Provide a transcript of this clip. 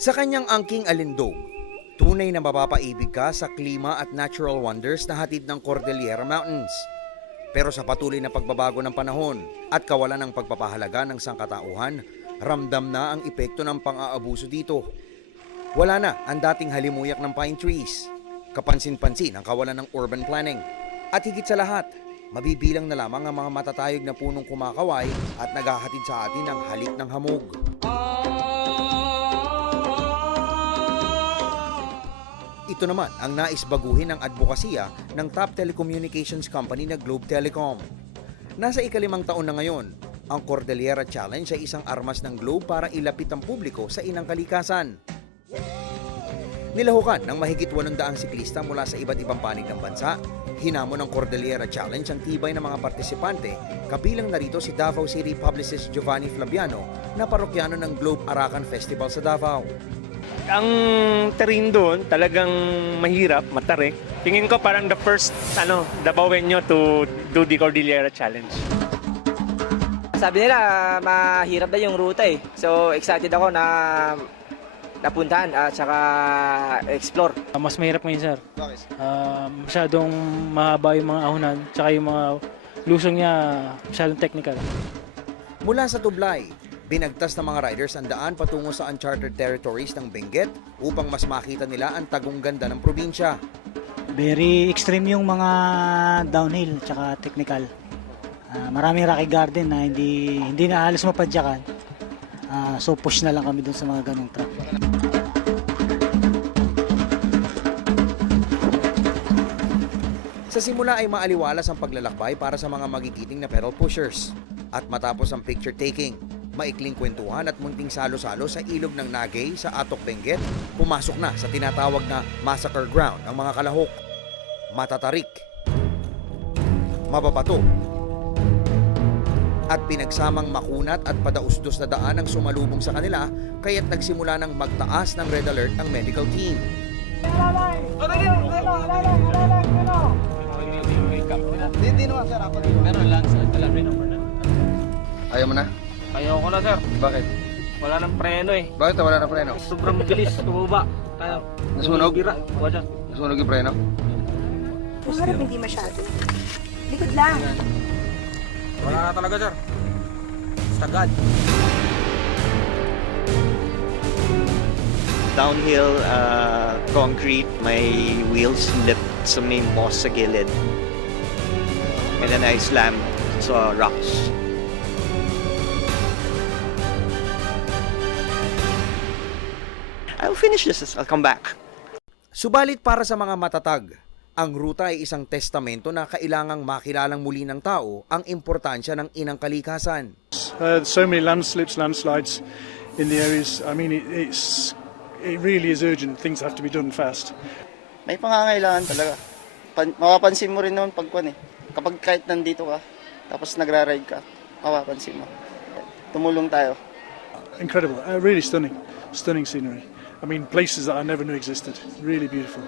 Sa kanyang angking alindog, tunay na mapapaibig ka sa klima at natural wonders na hatid ng Cordillera Mountains. Pero sa patuloy na pagbabago ng panahon at kawalan ng pagpapahalaga ng sangkatauhan, ramdam na ang epekto ng pang-aabuso dito. Wala na ang dating halimuyak ng pine trees, kapansin-pansin ang kawalan ng urban planning, at higit sa lahat, mabibilang na lamang ang mga matatayog na punong kumakaway at naghahatid sa atin ng halik ng hamog. Ito naman ang nais baguhin ng advokasya ng top telecommunications company na Globe Telecom. Nasa ika-5 taon na ngayon, ang Cordillera Challenge ay isang armas ng Globe para ilapit ang publiko sa inang kalikasan. Nilahukan ng mahigit 800 siklista mula sa iba't ibang panig ng bansa, hinamon ng Cordillera Challenge ang tibay ng mga partisipante, kabilang narito si Davao City publicist Giovanni Flabiano na parokyano ng Globe Arakan Festival sa Davao. Ang terrain doon talagang mahirap, matarik. Tingin ko parang the first Davaoenyo to do the Cordillera Challenge. Sabi nila mahirap na yung ruta eh. So excited ako na napuntahan at saka explore. Mas mahirap ngayon, sir. Bakit? Masyadong mahaba yung mga ahonan, tsaka yung mga lusong niya masyadong technical. Mula sa Tublay, binagtas ng mga riders ang daan patungo sa uncharted territories ng Benguet upang mas makita nila ang tagong ganda ng probinsya. Very extreme yung mga downhill tsaka technical. Maraming rocky garden na hindi na halos mapadyakan. So push na lang kami dun sa mga ganong track. Sa simula ay maaliwalas ang paglalakbay para sa mga magigiting na pedal pushers. At matapos ang picture taking, maikling kwentuhan at munting salo-salo sa ilog ng Nagay sa Atok Benguet, pumasok na sa tinatawag na massacre ground ang mga kalahok. Matatarik, mababato, at pinagsamang makunat at padausdos na daan ang sumalubong sa kanila, kaya't nagsimula ng magtaas ng red alert ang medical team. Ayaw mo na? Ayoko na, sir. Bakit? Wala nang preno eh. Bakit wala na preno? Sobrang bilis, tumaba. Kaya, Nasunog? Wala. Nasunog yung preno? Harap hindi masyado. Likod lang. Wala na talaga, sir. Sagad. Downhill concrete, may wheels slipped sa may moss sa gilid. And then I slammed sa rocks. I'll finish this. I'll come back. Subalit para sa mga matatag, ang ruta ay isang testamento na kailangang makilalang muli ng tao ang importansya ng inang kalikasan. So many landslips, landslides in the areas. I mean, it really is urgent. Things have to be done fast. May pangangailangan talaga. Mapapansin mo rin naman kapag kahit nandito ka, tapos nagra-ride ka, mapapansin mo. Tumulong tayo. Incredible, really stunning scenery. I mean, places that I never knew existed. Really beautiful.